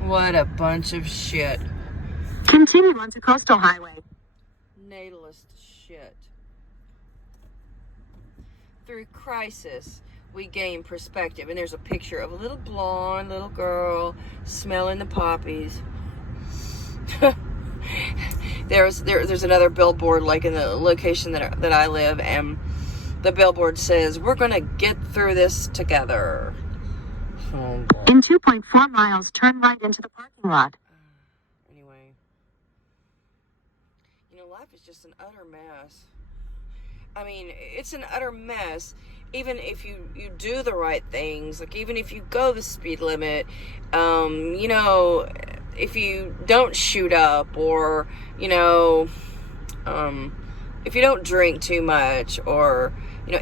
What a bunch of shit. Continue onto Coastal Highway. Natalist shit. Through crisis, we gain perspective. And there's a picture of a little blonde little girl smelling the poppies. There's another billboard like in the location that I live, and the billboard says, "We're gonna get through this together." Oh, in 2.4 miles, turn right into the parking lot. Anyway, life is just an utter mess. I mean, it's an utter mess. Even if you do the right things, like even if you go the speed limit, if you don't shoot up, or if you don't drink too much, or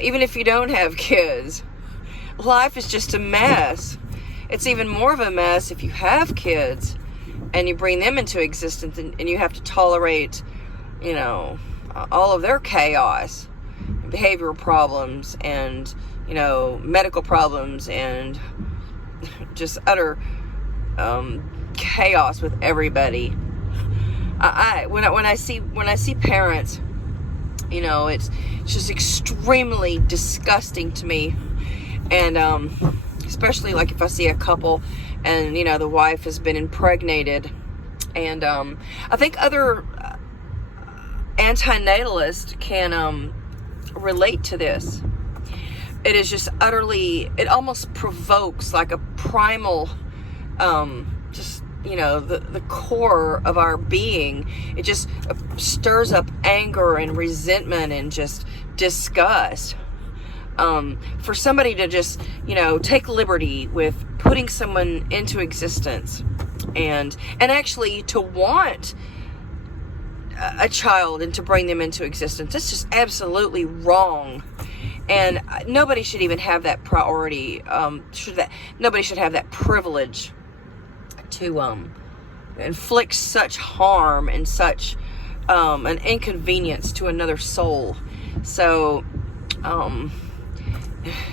even if you don't have kids, life is just a mess. It's even more of a mess if you have kids and you bring them into existence, and you have to tolerate all of their chaos, behavioral problems, and medical problems, and just utter chaos with everybody. When I see parents, it's just extremely disgusting to me, and especially like if I see a couple and the wife has been impregnated, and I think other antinatalists can relate to this. It is just utterly, it almost provokes like a primal just the core of our being. It just stirs up anger and resentment and just disgust. For somebody to just take liberty with putting someone into existence, and actually to want a child and to bring them into existence, that's just absolutely wrong. And nobody should even have that priority. Nobody should have that privilege to inflict such harm and such an inconvenience to another soul. So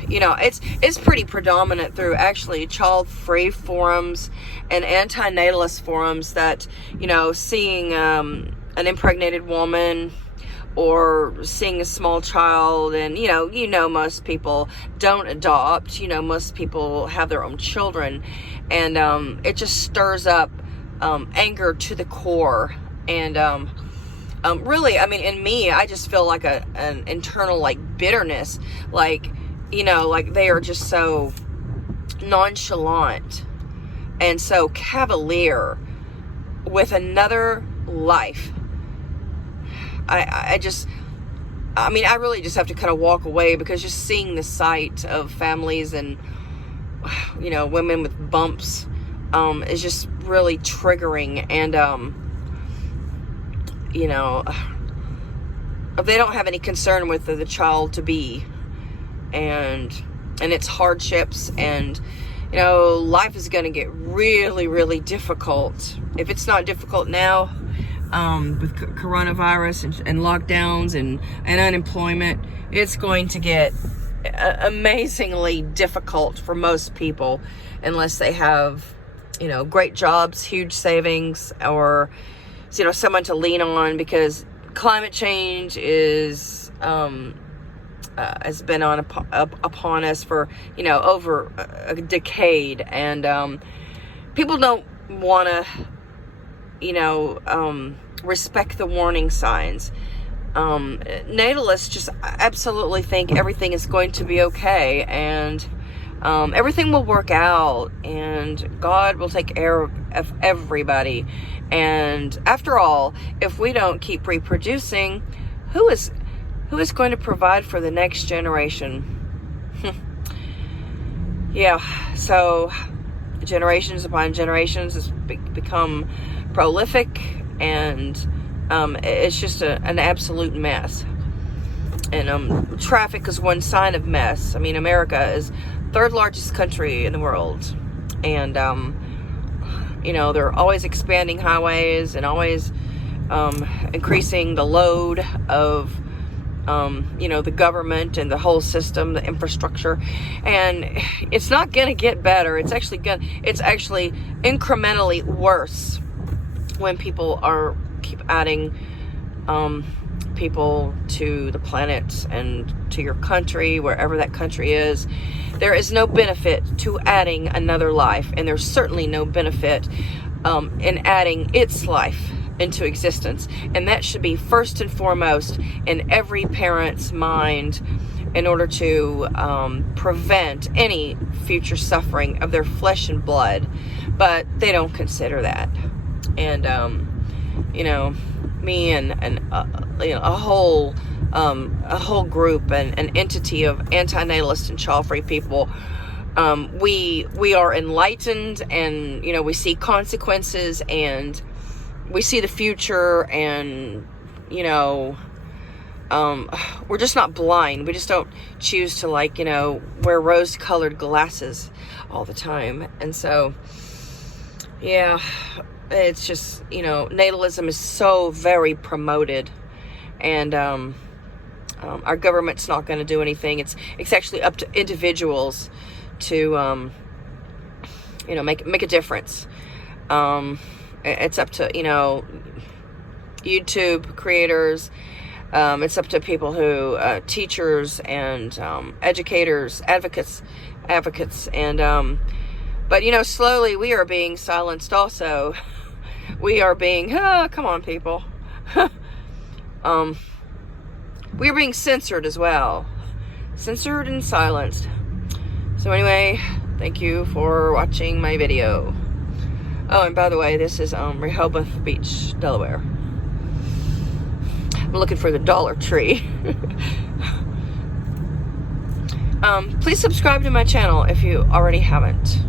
it's pretty predominant through actually child-free forums and antinatalist forums that seeing an impregnated woman or seeing a small child, and most people don't adopt, most people have their own children, and it just stirs up anger to the core. And really, I mean, in me, I just feel like an internal like bitterness, like like they are just so nonchalant and so cavalier with another life. I really just have to kind of walk away, because just seeing the sight of families and women with bumps is just really triggering. And if they don't have any concern with the child to be and its hardships, and life is going to get really, really difficult. If it's not difficult now, with coronavirus and lockdowns and unemployment, it's going to get amazingly difficult for most people, unless they have great jobs, huge savings, or someone to lean on, because climate change is has been upon us for over a decade, and people don't want to respect the warning signs. Natalists just absolutely think everything is going to be okay, and everything will work out, and God will take care of everybody. And after all, if we don't keep reproducing, who is going to provide for the next generation? Yeah, so generations upon generations has become prolific, and it's just an absolute mess. And traffic is one sign of mess. I mean, America is third largest country in the world, and they're always expanding highways and always increasing the load of the government and the whole system, the infrastructure, and it's not going to get better. It's actually incrementally worse when people keep adding people to the planet and to your country, wherever that country is. There is no benefit to adding another life, and there's certainly no benefit in adding its life into existence. And that should be first and foremost in every parent's mind in order to prevent any future suffering of their flesh and blood. But they don't consider that. And me and a whole group and an entity of antinatalists and Childfree people, we are enlightened, and we see consequences, and we see the future, and we're just not blind. We just don't choose to wear rose-colored glasses all the time. And so it's just, natalism is so very promoted, and our government's not going to do anything. It's actually up to individuals to make a difference. It's up to YouTube creators. It's up to people who teachers and educators, advocates, and but slowly we are being silenced also. We are being, come on, people. We are being censored as well. Censored and silenced. So anyway, thank you for watching my video. Oh, and by the way, this is Rehoboth Beach, Delaware. I'm looking for the Dollar Tree. Please subscribe to my channel if you already haven't.